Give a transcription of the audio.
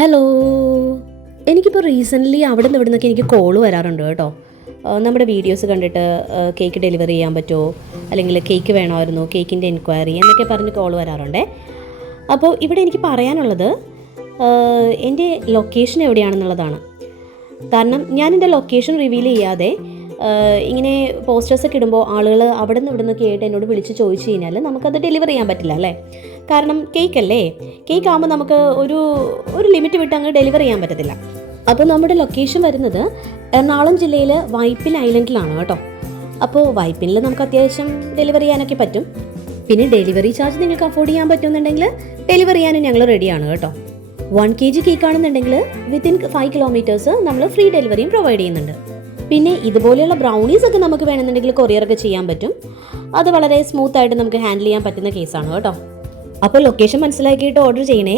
Hello. എനിക്കിപ്പോൾ recently അവിടെ നിന്ന് ഇവിടെ നിന്നൊക്കെ എനിക്ക് കോള് വരാറുണ്ട് കേട്ടോ. നമ്മുടെ വീഡിയോസ് കണ്ടിട്ട് കേക്ക് ഡെലിവറി ചെയ്യാൻ പറ്റുമോ, അല്ലെങ്കിൽ കേക്ക് വേണമായിരുന്നു, കേക്കിൻ്റെ എൻക്വയറി എന്നൊക്കെ പറഞ്ഞ് കോൾ വരാറുണ്ടേ. അപ്പോൾ ഇവിടെ എനിക്ക് പറയാനുള്ളത് എൻ്റെ ലൊക്കേഷൻ എവിടെയാണെന്നുള്ളതാണ്. കാരണം ഞാൻ എൻ്റെ ലൊക്കേഷൻ റിവീൽ ചെയ്യാതെ ഇങ്ങനെ പോസ്റ്റേഴ്സൊക്കെ ഇടുമ്പോൾ ആളുകൾ അവിടെ നിന്ന് ഇവിടെ നിന്നൊക്കെ ആയിട്ട് എന്നോട് വിളിച്ച് ചോദിച്ചു കഴിഞ്ഞാൽ നമുക്കത് ഡെലിവർ ചെയ്യാൻ പറ്റില്ല അല്ലേ. കാരണം കേക്കല്ലേ, കേക്ക് ആകുമ്പോൾ നമുക്ക് ഒരു ലിമിറ്റ് വിട്ട് അങ്ങ് ഡെലിവർ ചെയ്യാൻ പറ്റത്തില്ല. അപ്പോൾ നമ്മുടെ ലൊക്കേഷൻ വരുന്നത് എറണാകുളം ജില്ലയിൽ വൈപ്പിൻ ഐലൻഡിലാണ് കേട്ടോ. അപ്പോൾ വൈപ്പിനിൽ നമുക്ക് അത്യാവശ്യം ഡെലിവർ ചെയ്യാനൊക്കെ പറ്റും. പിന്നെ ഡെലിവറി ചാർജ് നിങ്ങൾക്ക് അഫോർഡ് ചെയ്യാൻ പറ്റുമെന്നുണ്ടെങ്കിൽ ഡെലിവർ ചെയ്യാനും ഞങ്ങൾ റെഡിയാണ് കേട്ടോ. 1 kg കേക്കാണെന്നുണ്ടെങ്കിൽ വിത്തിൻ 5 കിലോമീറ്റേഴ്സ് നമ്മൾ ഫ്രീ ഡെലിവറിയും പ്രൊവൈഡ് ചെയ്യുന്നുണ്ട്. പിന്നെ ഇതുപോലെയുള്ള ബ്രൗണീസ് ഒക്കെ നമുക്ക് വേണമെന്നുണ്ടെങ്കിൽ കൊറിയറൊക്കെ ചെയ്യാൻ പറ്റും. അത് വളരെ സ്മൂത്തായിട്ട് നമുക്ക് ഹാൻഡിൽ ചെയ്യാൻ പറ്റുന്ന കേസാണ് കേട്ടോ. അപ്പോൾ ലൊക്കേഷൻ മനസ്സിലാക്കിയിട്ട് ഓർഡർ ചെയ്യണേ.